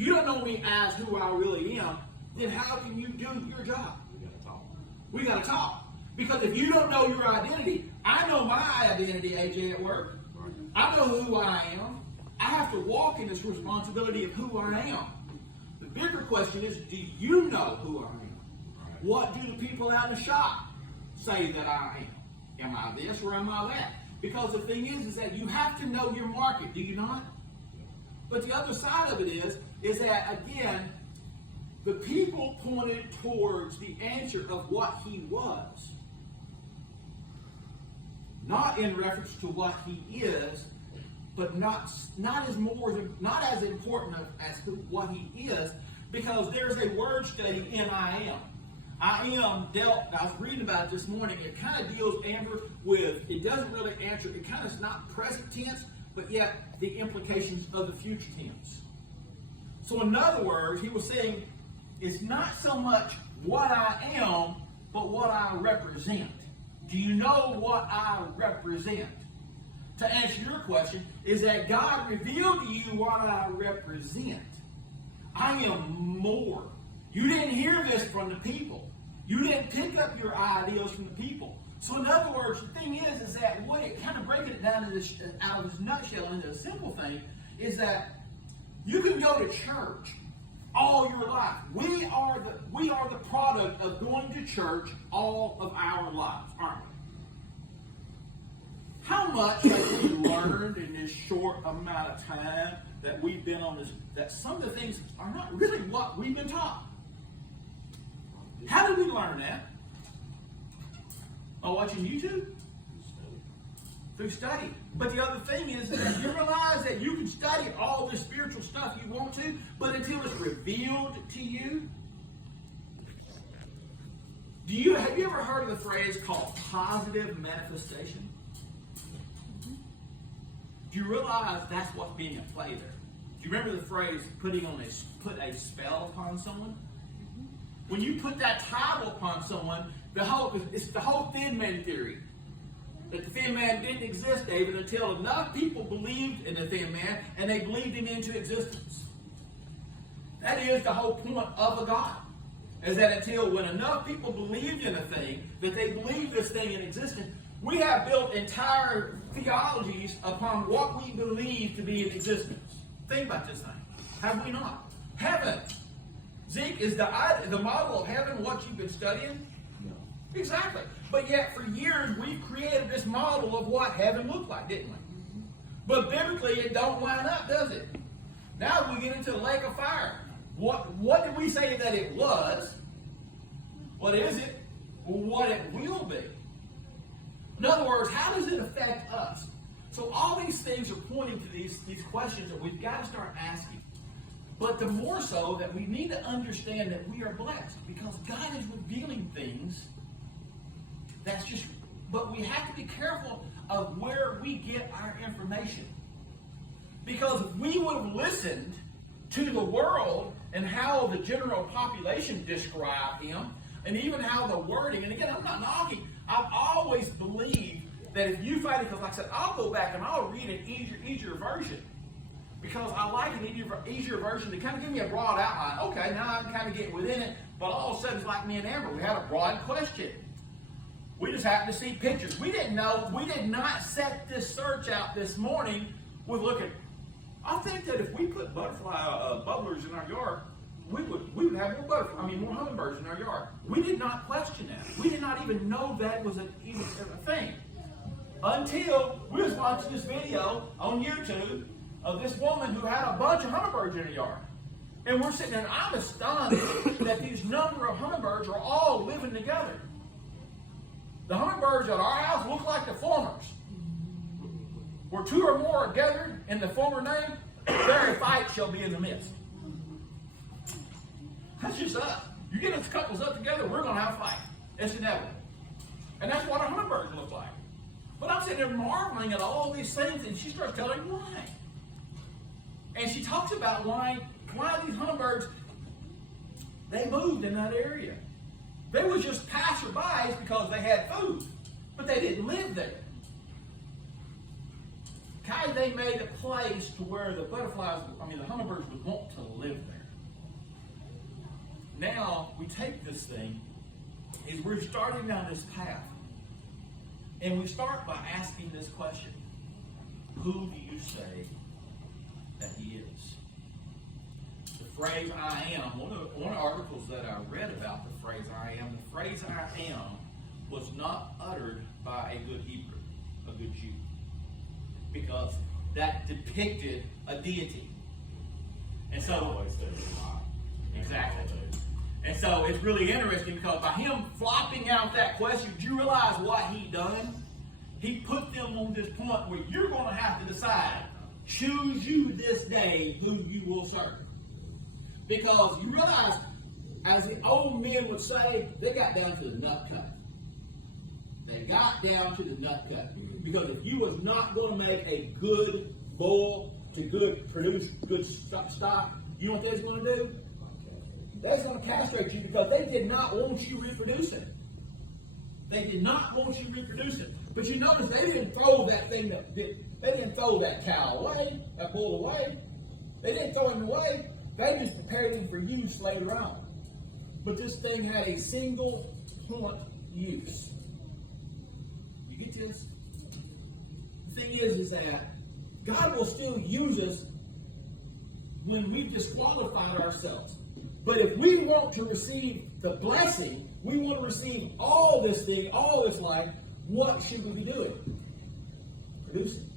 you don't know me as who I really am, then how can you do your job? We got to talk. We got to talk. Because if you don't know your identity, I know my identity, AJ, at work. Right. I know who I am. I have to walk in this responsibility of who I am. The bigger question is, do you know who I am? Right. What do the people out in the shop say that I am? Am I this or am I that? Because the thing is that you have to know your market, do you not? But the other side of it is that, again, the people pointed towards the answer of what he was. Not in reference to what he is, but not as important as what he is, because there's a word study in I am. I was reading about it this morning. It kind of deals, Amber, with, it doesn't really answer, it kind of is not present tense, but yet the implications of the future tense. So in other words, he was saying, it's not so much what I am, but what I represent. Do you know what I represent? To answer your question, is that God revealed to you what I represent. I am more. You didn't hear this from the people. You didn't pick up your ideas from the people. So in other words, the thing is that what it kind of breaking it down to this, out of this nutshell into a simple thing, is that you can go to church all your life. We are the product of going to church all of our lives, aren't we? How much have we learned in this short amount of time that we've been on this, that some of the things are not really what we've been taught? How did we learn that? By watching YouTube? Through study. But the other thing is that you realize that you can study all this spiritual stuff you want to, but until it's revealed to you. Have you ever heard of the phrase called positive manifestation? Do you realize that's what's being at play there? Do you remember the phrase put a spell upon someone? When you put that title upon someone, it's the whole Thin Man theory. That the Thin Man didn't exist, David, until enough people believed in the Thin Man and they believed him into existence. That is the whole point of a God. Is that until when enough people believed in a thing, that they believed this thing in existence, we have built entire theologies upon what we believe to be in existence. Think about this thing. Have we not? Heaven. Zeke, is the model of heaven what you've been studying? No. Exactly. But yet for years we've created this model of what heaven looked like, didn't we? But biblically it don't line up, does it? Now we get into the lake of fire. What did we say that it was? What is it? What it will be. In other words, how does it affect us? So all these things are pointing to these questions that we've got to start asking. But the more so that we need to understand that we are blessed because God is revealing things. But we have to be careful of where we get our information. Because if we would have listened to the world and how the general population described him, and even how the wording, and again, I'm not knocking, I've always believed that if you find it, because like I said, I'll go back and I'll read an easier version. Because I like an easier version to kind of give me a broad outline. Okay, now I can kind of get within it, but all of a sudden it's like me and Amber. We had a broad question. We just happened to see pictures. We did not set this search out this morning with looking. I think that if we put bubblers in our yard, we would have more hummingbirds in our yard. We did not question that. We did not even know that was even a thing. Until we was watching this video on YouTube of this woman who had a bunch of hummingbirds in her yard. And we're sitting there, and I'm astonished that these number of hummingbirds are all living together. The hummingbirds at our house look like the farmers. Where two or more are gathered in the former name, very fight shall be in the midst. That's just us. You get us couples up together, we're going to have a fight. It's inevitable. And that's what a hummingbird look like. But I'm sitting there marveling at all these things, and she starts telling me why. And she talks about why these hummingbirds, they moved in that area. They were just passerbys because they had food, but they didn't live there. They made a place to where the hummingbirds would want to live there. now we take this thing, is we're starting down this path. And we start by asking this question. Who do you say that he is? The phrase I am, one of the articles that I read about the phrase I am was not uttered by a good Hebrew, a good Jew. Because that depicted a deity. And so, exactly. And so it's really interesting because by him flopping out that question, do you realize what he done? He put them on this point where you're going to have to decide, choose you this day who you will serve. Because you realize, as the old men would say, they got down to the nut cut. They got down to the nut cut. Because if you was not going to make a good bull to produce good stock, you know what they was going to do? They was going to castrate you because they did not want you reproducing. They did not want you reproducing. But you notice they didn't throw that thing they didn't throw that cow away, that bull away. They didn't throw him away. They just prepared him for use later on. But this thing had a single point use. You get this? The thing is that God will still use us when we've disqualified ourselves. But if we want to receive the blessing, we want to receive all this thing, all this life, what should we be doing? Producing.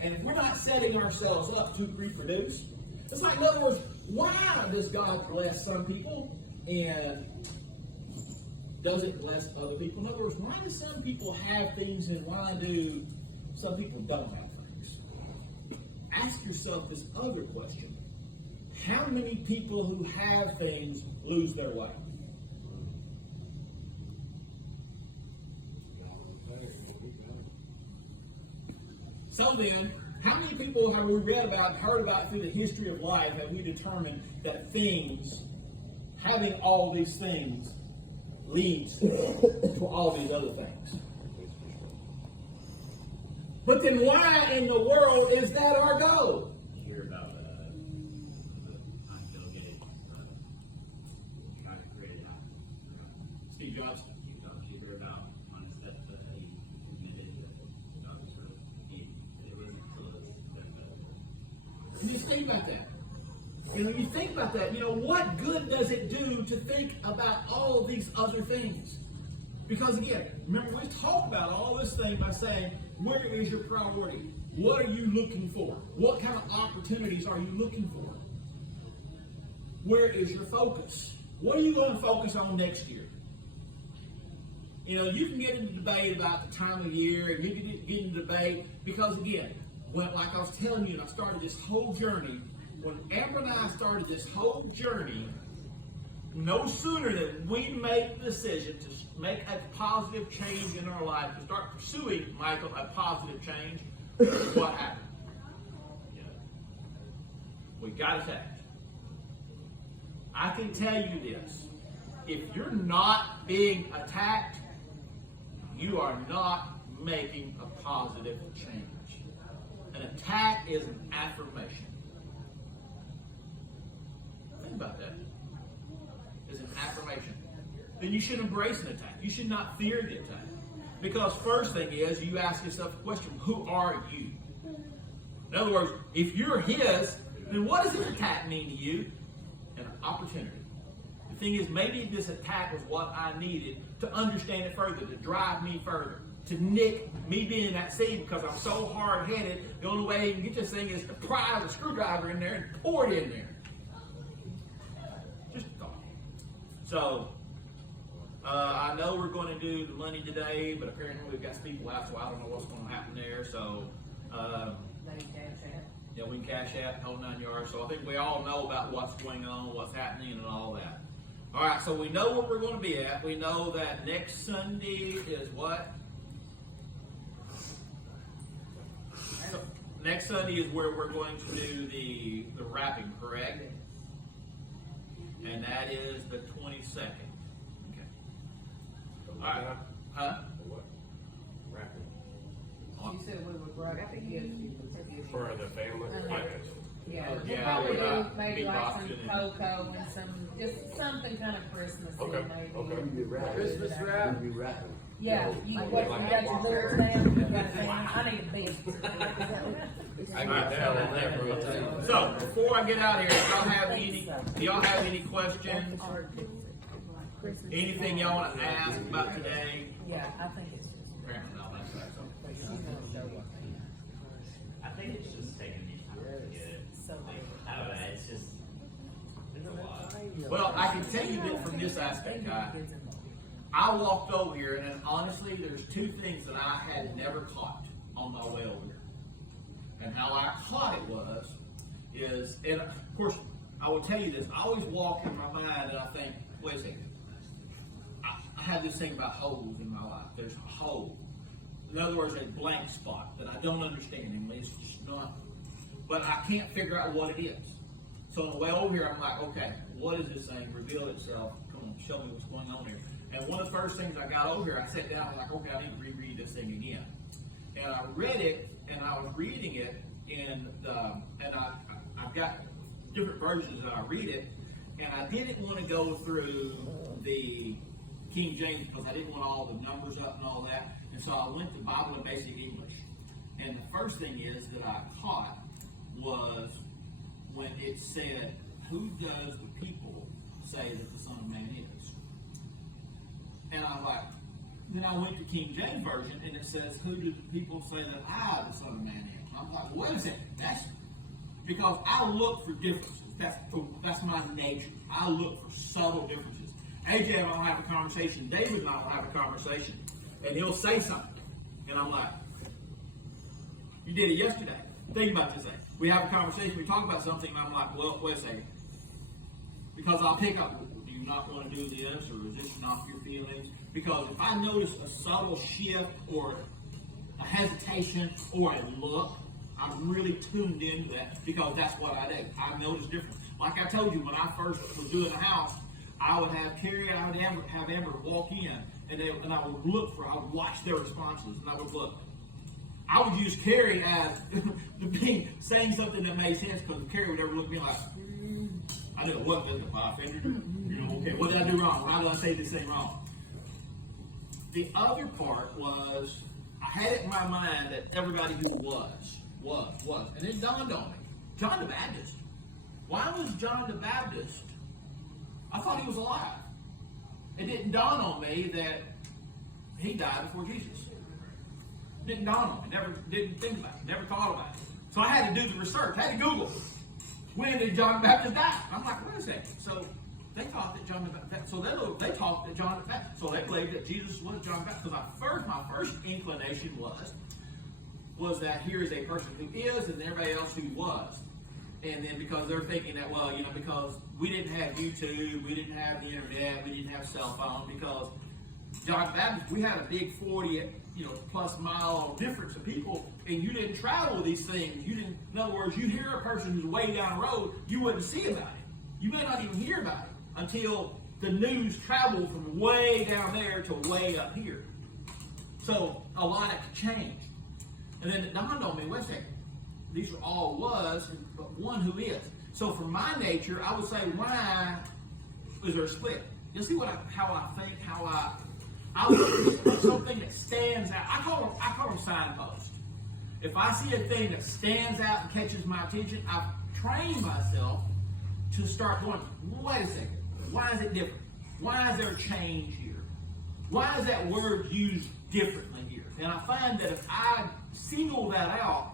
And if we're not setting ourselves up to reproduce, it's like, in other words, why does God bless some people and doesn't bless other people? In other words, why do some people have things and why do some people don't have things? Ask yourself this other question. How many people who have things lose their way? So then, how many people have we read about, heard about through the history of life have we determined that things, having all these things, leads to all these other things? But then why in the world is that our goal? You hear about Bill Gates trying to create Steve Jobs. You hear about on his deathbed he admitted that God was sort of it wasn't until his deathbed. And you think about that. And when you think about that, you know, what good does it do to think about all of these other things? Because again, remember we talk about all this thing by saying, where is your priority? What are you looking for? What kind of opportunities are you looking for? Where is your focus? What are you going to focus on next year? You know, you can get into debate about the time of year, and you can get into debate because, again, like I was telling you, I started this whole journey. When Amber and I started this whole journey, no sooner than we made the decision to make a positive change in our life, to start pursuing, Michael, a positive change, what happened? Yeah. We got attacked. I can tell you this. If you're not being attacked, you are not making a positive change. An attack is an affirmation. Think about that. It's an affirmation. Then you should embrace an attack. You should not fear the attack. Because first thing is, you ask yourself a question, who are you? In other words, if you're his, then what does this attack mean to you? An opportunity. The thing is, maybe this attack was what I needed to understand it further, to drive me further, to nick me being in that seat because I'm so hard-headed. The only way you can get this thing is to pry the screwdriver in there and pour it in there. Just a thought. So, I know we're going to do the money today, but apparently we've got some people out, so I don't know what's going to happen there. So, yeah, we can cash out, whole 9 yards. So I think we all know about what's going on, what's happening, and all that. All right, so we know where we're going to be at. We know that next Sunday is what? So next Sunday is where we're going to do the wrapping, correct? And that is the 22nd. Okay. All right. Huh? What? Wrapping. You said we would wrap. I think you had to For the family. Yeah, we'll Yeah, probably we're do not maybe like some beatboxing and- cocoa and just something kind of Christmassy Okay, maybe. okay. Christmas wrap. Yeah, you got your lyrics down, you got it down. I need a beat. I got that on that, bro. I'll tell you. So before I get out of here, do y'all have any questions? Anything y'all want to ask about today? Yeah, I think it's just. Apparently not, that's right, so. I think it's just taking me time to get it. So, I don't know, it's just, it's a lot. Well, I can tell you that from this aspect, guy. I walked over here, and honestly, there's two things that I had never caught on my way over here. And how I caught it is, and of course, I will tell you this, I always walk in my mind and I think, wait a second. I have this thing about holes in my life. There's a hole. In other words, a blank spot that I don't understand, and it's just not. But I can't figure out what it is. So on the way over here, I'm like, okay, what is this thing? Reveal itself. Come on, show me what's going on here. And one of the first things I got over here, I sat down and like, okay, I need to reread this thing again. And I read it, and I was reading it and I've got different versions that I read it, and I didn't want to go through the King James because I didn't want all the numbers up and all that, and so I went to Bible in Basic English. And the first thing is that I caught was when it said, "Who does the people say that the Son of Man is?" And I'm like, then I went to King James Version, and it says, "Who do the people say that I, the Son of Man, am?" I'm like, wait a second, that's because I look for differences. That's my nature. I look for subtle differences. AJ and I will have a conversation. David and I will have a conversation, and he'll say something, and I'm like, "You did it yesterday. Think about this thing." We have a conversation. We talk about something, and I'm like, "Well, wait a second," because I'll pick up. Do you not want to do this, or is this not your feelings? Because if I notice a subtle shift or a hesitation or a look, I'm really tuned into that because that's what I do. I notice different. Like I told you, when I first was doing the house, I would have Carrie and I would have Amber walk in, and I would look for, I would watch their responses, and I would look. I would use Carrie as the being saying something that made sense because Carrie would ever look at me like, I know what doesn't I offended you? You know, okay, what did I do wrong? Why did I say this thing wrong? The other part was I had it in my mind that everybody who was, and it dawned on me. John the Baptist. Why was John the Baptist? I thought he was alive. It didn't dawn on me that he died before Jesus. It didn't dawn on me. Didn't think about it. Never thought about it. So I had to do the research. I had to Google. When did John the Baptist die? I'm like, wait a second. So they thought that John the Baptist. So they thought that John the Baptist. So they believed that Jesus was John the Baptist. Because my first inclination was that here is a person who is, and everybody else who was. And then because they're thinking that, well, because we didn't have YouTube, we didn't have the internet, we didn't have cell phone, because John the Baptist, we had a big 40, plus mile difference of people, and you didn't travel these things. You didn't. In other words, you hear a person who's way down the road, you wouldn't see about it. You may not even hear about it until the news traveled from way down there to way up here. So a lot could change. And then it dawned on me, wait a second, these are all was, but one who is. So for my nature, I would say, why is there a split? You see how I think, I look for something that stands out. I call them signposts. If I see a thing that stands out and catches my attention, I've trained myself to start going, wait a second, why is it different? Why is there a change here? Why is that word used differently here? And I find that if I single that out,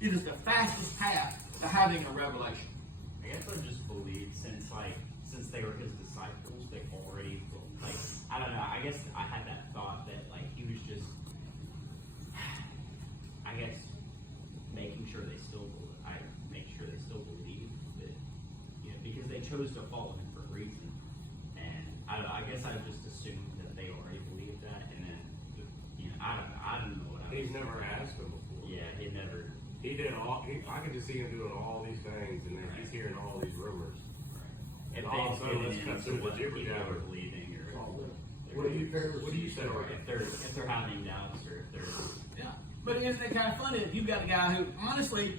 it is the fastest path to having a revelation. I guess I just believe since they were his disciples, they already I don't know. I guess I had that thought that he was just, I guess, making sure they still believe that because they chose to follow him for a reason. And I don't know. I guess I just assumed that they already believed that, and then I don't know what He's never asked them before. Yeah, he never. He did I can just see him doing all these things, and then he's hearing all these rumors. If And all of a sudden, let's they cut through the what jibber people jabber. are believing, or What do you say? if they're having doubts, or if they're Yeah. But isn't it kind of funny if you've got a guy who, honestly,